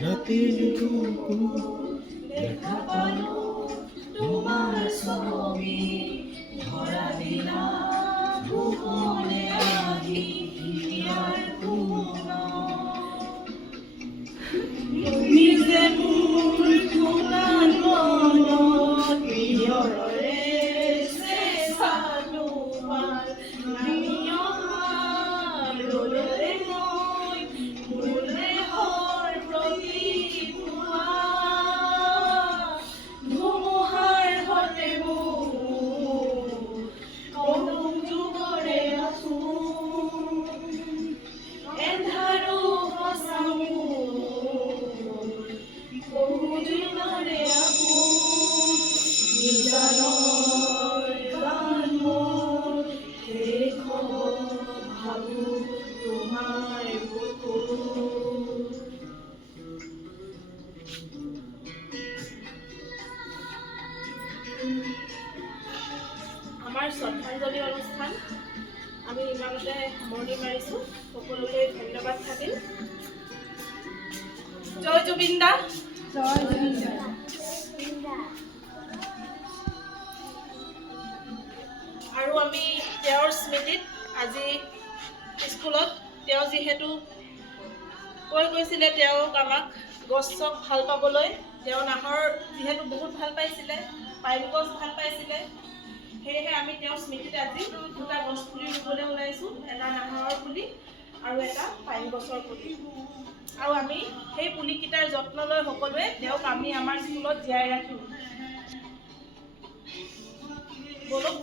ৰাতেৰ বুকু দেখা পালো তোমাৰ ছবি ধৰা দিলা ভুবনে আহি আৰ তুমনা তুমি যে মোৰ ফুলান মনত প্ৰিয়ৰে চেষ্টা তোমাৰ নিয়মাৰলৈ মই মোৰ দেহৰ প্ৰতি পোৱা ধুমুহাৰ সতে মোৰ কদম যুগৰে আছো এন্ধাৰো সঁচা বহুদিনৰে আপোন নিজানৰ গান মোৰ শেষ হ'ব ভাবোঁ তোমাৰ বুকুত আমাৰ শ্ৰদ্ধাঞ্জলি অনুষ্ঠান আমি ইমানতে সামৰণি মাৰিছোঁ। সকলোকে ধন্যবাদ থাকিল। জয় জুবিন দা। জয় জুবিন দা। আৰু আমি তেওঁৰ স্মৃতিত আজি স্কুলত তেওঁ যিহেতু কৈ গৈছিলে তেওঁক আমাক গছ চক ভাল পাবলৈ, তেওঁ নাহৰ যিহেতু বহুত ভাল পাইছিলে, পাইন গছ ভাল পাইছিলে, সেয়েহে আমি তেওঁৰ স্মৃতিত আজি দুটা গছ পুলি ৰুবলৈ ওলাইছোঁ, এটা নাহৰৰ পুলি আৰু এটা পাইন গছৰ পুলি। আৰু আমি সেই পুলিকেইটাৰ যত্ন লৈ সকলোৱে তেওঁক আমি আমাৰ স্কুলত জীয়াই ৰাখিম। বলক।